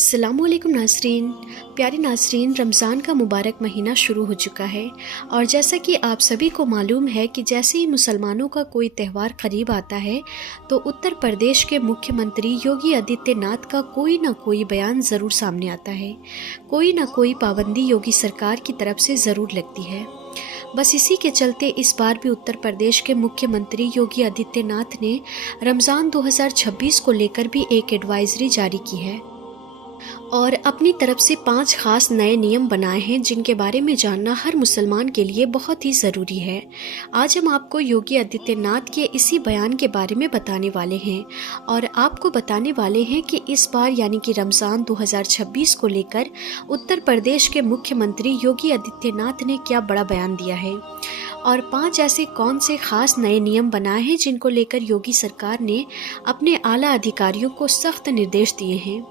अस्सलामुअलैकुम नाज़रीन। प्यारे नाज़रीन, रमज़ान का मुबारक महीना शुरू हो चुका है और जैसा कि आप सभी को मालूम है कि जैसे ही मुसलमानों का कोई त्यौहार करीब आता है तो उत्तर प्रदेश के मुख्यमंत्री योगी आदित्यनाथ का कोई ना कोई बयान ज़रूर सामने आता है। कोई ना कोई पाबंदी योगी सरकार की तरफ से ज़रूर लगती है। बस इसी के चलते इस बार भी उत्तर प्रदेश के मुख्यमंत्री योगी आदित्यनाथ ने रमज़ान 2026 को लेकर भी एक एडवाइजरी जारी की है और अपनी तरफ से 5 खास नए नियम बनाए हैं जिनके बारे में जानना हर मुसलमान के लिए बहुत ही ज़रूरी है। आज हम आपको योगी आदित्यनाथ के इसी बयान के बारे में बताने वाले हैं और आपको बताने वाले हैं कि इस बार यानी कि रमज़ान 2026 को लेकर उत्तर प्रदेश के मुख्यमंत्री योगी आदित्यनाथ ने क्या बड़ा बयान दिया है और 5 ऐसे कौन से खास नए नियम बनाए हैं जिनको लेकर योगी सरकार ने अपने आला अधिकारियों को सख्त निर्देश दिए हैं,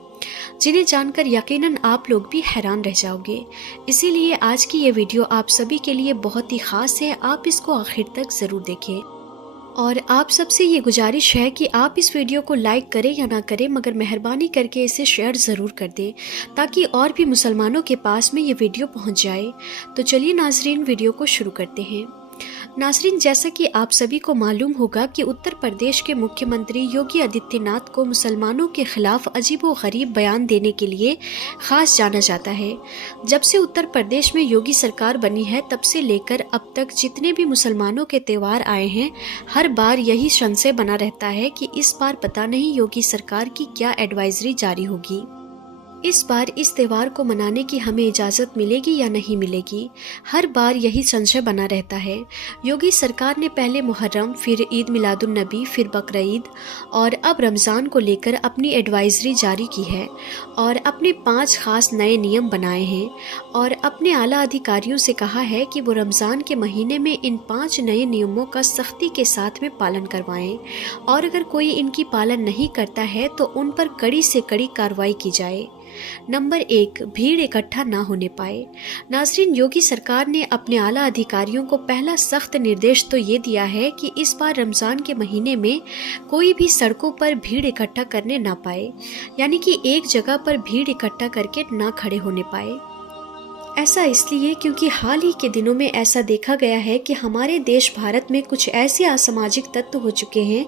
जिन्हें जानकर यकीनन आप लोग भी हैरान रह जाओगे। इसीलिए आज की ये वीडियो आप सभी के लिए बहुत ही ख़ास है, आप इसको आखिर तक ज़रूर देखें। और आप सबसे ये गुजारिश है कि आप इस वीडियो को लाइक करें या ना करें, मगर मेहरबानी करके इसे शेयर ज़रूर कर दें ताकि और भी मुसलमानों के पास में ये वीडियो पहुंच जाए। तो चलिए नाजरीन, वीडियो को शुरू करते हैं। नाजरीन, जैसा कि आप सभी को मालूम होगा कि उत्तर प्रदेश के मुख्यमंत्री योगी आदित्यनाथ को मुसलमानों के खिलाफ अजीब व गरीब बयान देने के लिए खास जाना जाता है। जब से उत्तर प्रदेश में योगी सरकार बनी है तब से लेकर अब तक जितने भी मुसलमानों के त्यौहार आए हैं, हर बार यही संशय बना रहता है कि इस बार पता नहीं योगी सरकार की क्या एडवाइजरी जारी होगी। इस बार इस त्यौहार को मनाने की हमें इजाज़त मिलेगी या नहीं मिलेगी, हर बार यही संशय बना रहता है। योगी सरकार ने पहले मुहर्रम, फिर ईद मिलादुन नबी, फिर बकरीद और अब रमज़ान को लेकर अपनी एडवाइजरी जारी की है और अपने 5 खास नए नियम बनाए हैं और अपने आला अधिकारियों से कहा है कि वो रमज़ान के महीने में इन 5 नए नियमों का सख्ती के साथ में पालन करवाएं और अगर कोई इनकी पालन नहीं करता है तो उन पर कड़ी से कड़ी कार्रवाई की जाए। नंबर 1, भीड़ इकट्ठा ना होने पाए। नाजरीन, योगी सरकार ने अपने आला अधिकारियों को पहला सख्त निर्देश तो ये दिया है कि इस बार रमज़ान के महीने में कोई भी सड़कों पर भीड़ इकट्ठा करने ना पाए, यानी कि एक जगह पर भीड़ इकट्ठा करके ना खड़े होने पाए। ऐसा इसलिए क्योंकि हाल ही के दिनों में ऐसा देखा गया है कि हमारे देश भारत में कुछ ऐसे असामाजिक तत्व हो चुके हैं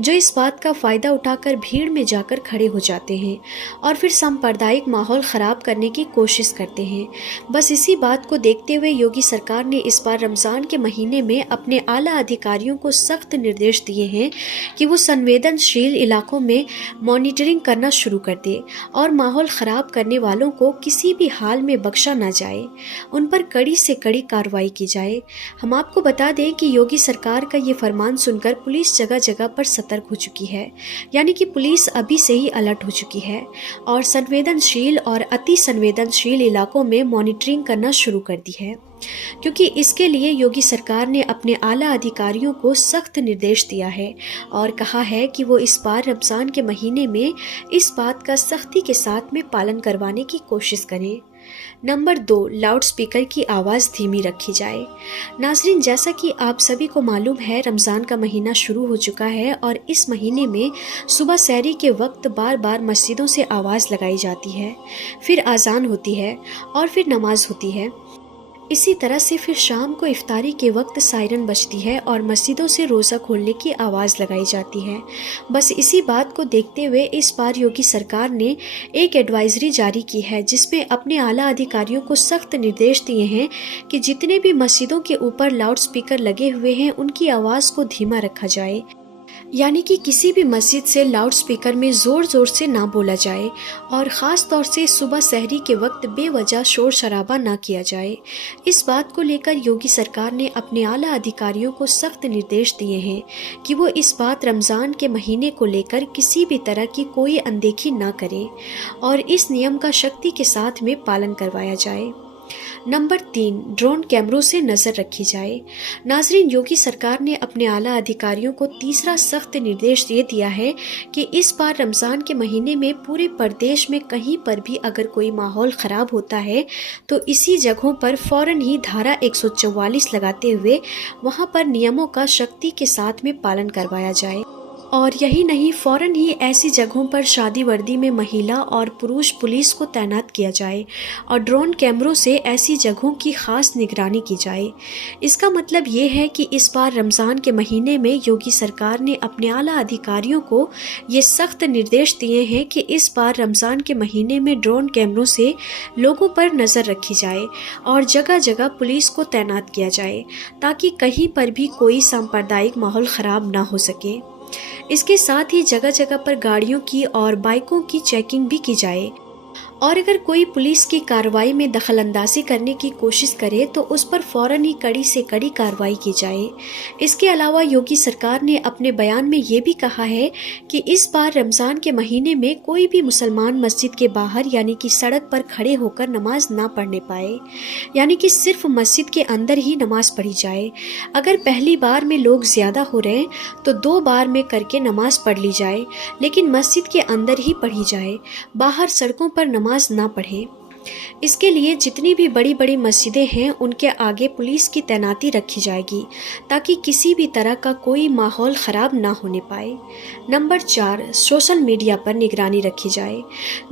जो इस बात का फ़ायदा उठाकर भीड़ में जाकर खड़े हो जाते हैं और फिर सांप्रदायिक माहौल ख़राब करने की कोशिश करते हैं। बस इसी बात को देखते हुए योगी सरकार ने इस बार रमज़ान के महीने में अपने आला अधिकारियों को सख्त निर्देश दिए हैं कि वो संवेदनशील इलाकों में मॉनिटरिंग करना शुरू कर दे और माहौल ख़राब करने वालों को किसी भी हाल में बख्शा ना जाए, उन पर कड़ी से कड़ी कार्रवाई की जाए। हम आपको बता दें कि योगी सरकार का ये फरमान सुनकर पुलिस जगह जगह पर सतर्क हो चुकी है, यानी कि पुलिस अभी से ही अलर्ट हो चुकी है और संवेदनशील और अति संवेदनशील इलाकों में मॉनिटरिंग करना शुरू कर दी है, क्योंकि इसके लिए योगी सरकार ने अपने आला अधिकारियों को सख्त निर्देश दिया है और कहा है कि वो इस बार रमज़ान के महीने में इस बात का सख्ती के साथ में पालन करवाने की कोशिश करें। नंबर 2, लाउड स्पीकर की आवाज़ धीमी रखी जाए। नाजरीन, जैसा कि आप सभी को मालूम है, रमज़ान का महीना शुरू हो चुका है और इस महीने में सुबह सहरी के वक्त बार बार मस्जिदों से आवाज़ लगाई जाती है, फिर अजान होती है और फिर नमाज होती है। इसी तरह से फिर शाम को इफ्तारी के वक्त सायरन बजती है और मस्जिदों से रोज़ा खोलने की आवाज़ लगाई जाती है। बस इसी बात को देखते हुए इस बार योगी सरकार ने एक एडवाइजरी जारी की है जिसमें अपने आला अधिकारियों को सख्त निर्देश दिए हैं कि जितने भी मस्जिदों के ऊपर लाउड स्पीकर लगे हुए हैं उनकी आवाज़ को धीमा रखा जाए, यानी कि किसी भी मस्जिद से लाउड स्पीकर में ज़ोर ज़ोर से ना बोला जाए और ख़ास तौर से सुबह सहरी के वक्त बेवजह शोर शराबा ना किया जाए। इस बात को लेकर योगी सरकार ने अपने आला अधिकारियों को सख्त निर्देश दिए हैं कि वो इस बात रमज़ान के महीने को लेकर किसी भी तरह की कोई अनदेखी ना करे और इस नियम का सख्ती के साथ में पालन करवाया जाए। नंबर 3, ड्रोन कैमरों से नज़र रखी जाए। नाजरीन, योगी सरकार ने अपने आला अधिकारियों को तीसरा सख्त निर्देश ये दिया है कि इस बार रमज़ान के महीने में पूरे प्रदेश में कहीं पर भी अगर कोई माहौल ख़राब होता है तो इसी जगहों पर फ़ौरन ही धारा 144 लगाते हुए वहाँ पर नियमों का सख्ती के साथ में पालन करवाया जाए और यही नहीं, फ़ौरन ही ऐसी जगहों पर शादी वर्दी में महिला और पुरुष पुलिस को तैनात किया जाए और ड्रोन कैमरों से ऐसी जगहों की ख़ास निगरानी की जाए। इसका मतलब ये है कि इस बार रमज़ान के महीने में योगी सरकार ने अपने आला अधिकारियों को ये सख्त निर्देश दिए हैं कि इस बार रमज़ान के महीने में ड्रोन कैमरों से लोगों पर नज़र रखी जाए और जगह जगह पुलिस को तैनात किया जाए ताकि कहीं पर भी कोई सांप्रदायिक माहौल ख़राब ना हो सके। इसके साथ ही जगह जगह पर गाड़ियों की और बाइकों की चेकिंग भी की जाए और अगर कोई पुलिस की कार्रवाई में दखलंदाजी करने की कोशिश करे तो उस पर फ़ौरन ही कड़ी से कड़ी कार्रवाई की जाए। इसके अलावा योगी सरकार ने अपने बयान में ये भी कहा है कि इस बार रमज़ान के महीने में कोई भी मुसलमान मस्जिद के बाहर यानी कि सड़क पर खड़े होकर नमाज ना पढ़ने पाए, यानी कि सिर्फ मस्जिद के अंदर ही नमाज पढ़ी जाए। अगर पहली बार में लोग ज़्यादा हो रहे हैं तो 2 बार में करके नमाज पढ़ ली जाए, लेकिन मस्जिद के अंदर ही पढ़ी जाए, बाहर सड़कों पर नमाज ना पढ़े। इसके लिए जितनी भी बड़ी बड़ी मस्जिदें हैं उनके आगे पुलिस की तैनाती रखी जाएगी ताकि किसी भी तरह का कोई माहौल ख़राब ना होने पाए। नंबर 4, सोशल मीडिया पर निगरानी रखी जाए।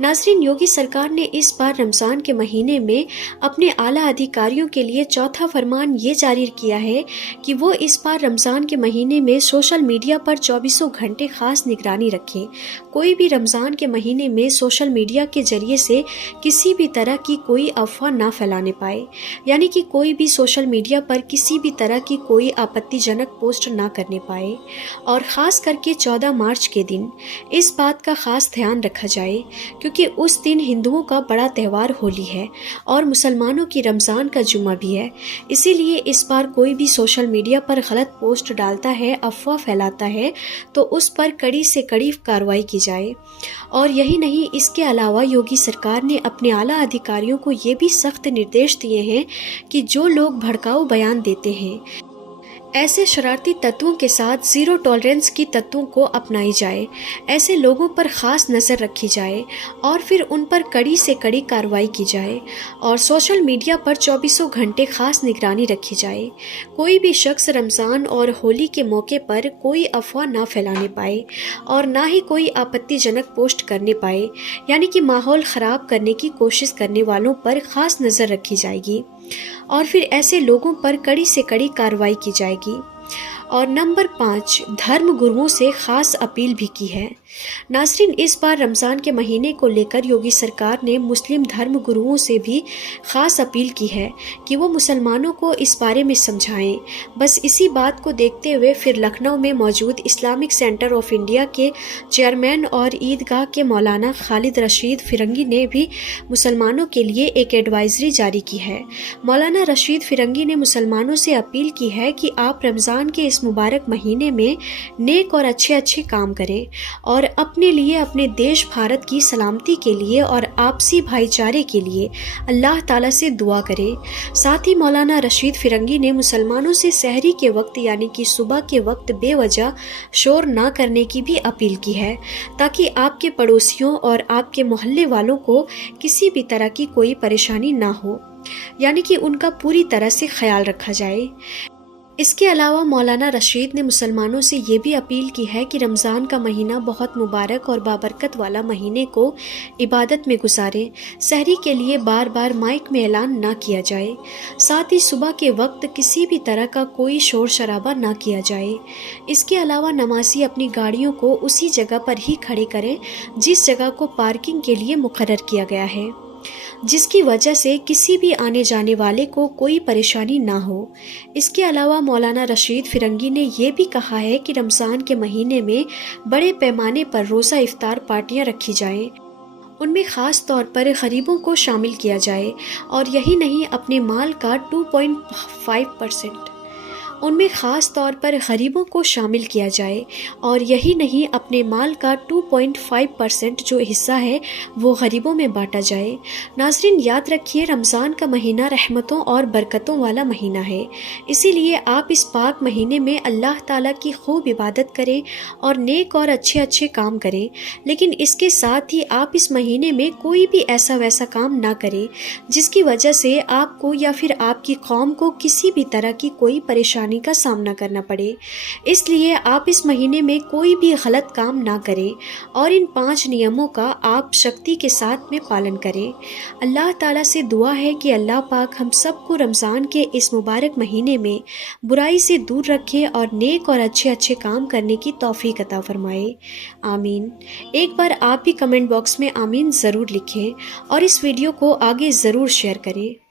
नाज़रीन, योगी सरकार ने इस बार रमज़ान के महीने में अपने आला अधिकारियों के लिए चौथा फरमान ये जारी किया है कि वो इस बार रमज़ान के महीने में सोशल मीडिया पर 24 घंटे ख़ास निगरानी रखें। कोई भी रमज़ान के महीने में सोशल मीडिया के ज़रिए से किसी भी तरह की कोई अफवाह ना फैलाने पाए, यानी कि कोई भी सोशल मीडिया पर किसी भी तरह की कोई आपत्तिजनक पोस्ट ना करने पाए। और ख़ास करके 14 मार्च के दिन इस बात का ख़ास ध्यान रखा जाए क्योंकि उस दिन हिंदुओं का बड़ा त्यौहार होली है और मुसलमानों की रमज़ान का जुम्मा भी है। इसीलिए इस बार कोई भी सोशल मीडिया पर गलत पोस्ट डालता है, अफवाह फैलाता है तो उस पर कड़ी से कड़ी कार्रवाई की जाए। और यही नहीं, इसके अलावा योगी सरकार ने अपने आला अधिकारियों को ये भी सख्त निर्देश दिए हैं कि जो लोग भड़काऊ बयान देते हैं, ऐसे शरारती तत्वों के साथ ज़ीरो टॉलरेंस की तत्वों को अपनाई जाए। ऐसे लोगों पर ख़ास नज़र रखी जाए और फिर उन पर कड़ी से कड़ी कार्रवाई की जाए और सोशल मीडिया पर 24 घंटे ख़ास निगरानी रखी जाए। कोई भी शख्स रमज़ान और होली के मौके पर कोई अफवाह ना फैलाने पाए और ना ही कोई आपत्तिजनक पोस्ट करने पाए, यानी कि माहौल ख़राब करने की कोशिश करने वालों पर ख़ास नज़र रखी जाएगी और फिर ऐसे लोगों पर कड़ी से कड़ी कार्रवाई की जाएगी। और नंबर 5, धर्म गुरुओं से ख़ास अपील भी की है। नाज़रीन, इस बार रमज़ान के महीने को लेकर योगी सरकार ने मुस्लिम धर्म गुरुओं से भी ख़ास अपील की है कि वो मुसलमानों को इस बारे में समझाएं। बस इसी बात को देखते हुए फिर लखनऊ में मौजूद इस्लामिक सेंटर ऑफ इंडिया के चेयरमैन और ईदगाह के मौलाना खालिद रशीद फिरंगी ने भी मुसलमानों के लिए एक एडवाइजरी जारी की है। मौलाना रशीद फिरंगी ने मुसलमानों से अपील की है कि आप रमज़ान के इस मुबारक महीने में नेक और अच्छे काम करें और अपने लिए, अपने देश भारत की सलामती के लिए और आपसी भाईचारे के लिए अल्लाह ताला से दुआ करें। साथ ही मौलाना रशीद फिरंगी ने मुसलमानों से सहरी के वक्त यानी कि सुबह के वक्त बेवजह शोर ना करने की भी अपील की है ताकि आपके पड़ोसियों और आपके मोहल्ले वालों को किसी भी तरह की कोई परेशानी ना हो, यानी कि उनका पूरी तरह से ख्याल रखा जाए। इसके अलावा मौलाना रशीद ने मुसलमानों से ये भी अपील की है कि रमज़ान का महीना बहुत मुबारक और बाबरकत वाला महीने को इबादत में गुजारें। सहरी के लिए बार बार माइक में ऐलान ना किया जाए। साथ ही सुबह के वक्त किसी भी तरह का कोई शोर शराबा ना किया जाए। इसके अलावा नमाजी अपनी गाड़ियों को उसी जगह पर ही खड़े करें जिस जगह को पार्किंग के लिए मुकर्रर किया गया है, जिसकी वजह से किसी भी आने जाने वाले को कोई परेशानी ना हो। इसके अलावा मौलाना रशीद फिरंगी ने यह भी कहा है कि रमज़ान के महीने में बड़े पैमाने पर रोज़ा इफ्तार पार्टियां रखी जाएं। उनमें ख़ास तौर पर गरीबों को शामिल किया जाए और यही नहीं, अपने माल का 2.5% उनमें ख़ास तौर पर गरीबों को शामिल किया जाए और यही नहीं, अपने माल का 2.5% जो हिस्सा है वो गरीबों में बांटा जाए। नाज़रीन, याद रखिए, रमज़ान का महीना रहमतों और बरकतों वाला महीना है, इसीलिए आप इस पाक महीने में अल्लाह ताला की खूब इबादत करें और नेक और अच्छे काम करें। लेकिन इसके साथ ही आप इस महीने में कोई भी ऐसा वैसा काम ना करें जिसकी वजह से आपको या फिर आपकी कौम को किसी भी तरह की कोई परेशानी परेशानी का सामना करना पड़े। इसलिए आप इस महीने में कोई भी गलत काम ना करें और इन 5 नियमों का आप शक्ति के साथ में पालन करें। अल्लाह ताला से दुआ है कि अल्लाह पाक हम सबको रमज़ान के इस मुबारक महीने में बुराई से दूर रखे और नेक और अच्छे अच्छे काम करने की तौफीक अता फरमाए। आमीन। एक बार आप भी कमेंट बॉक्स में आमीन ज़रूर लिखें और इस वीडियो को आगे ज़रूर शेयर करें।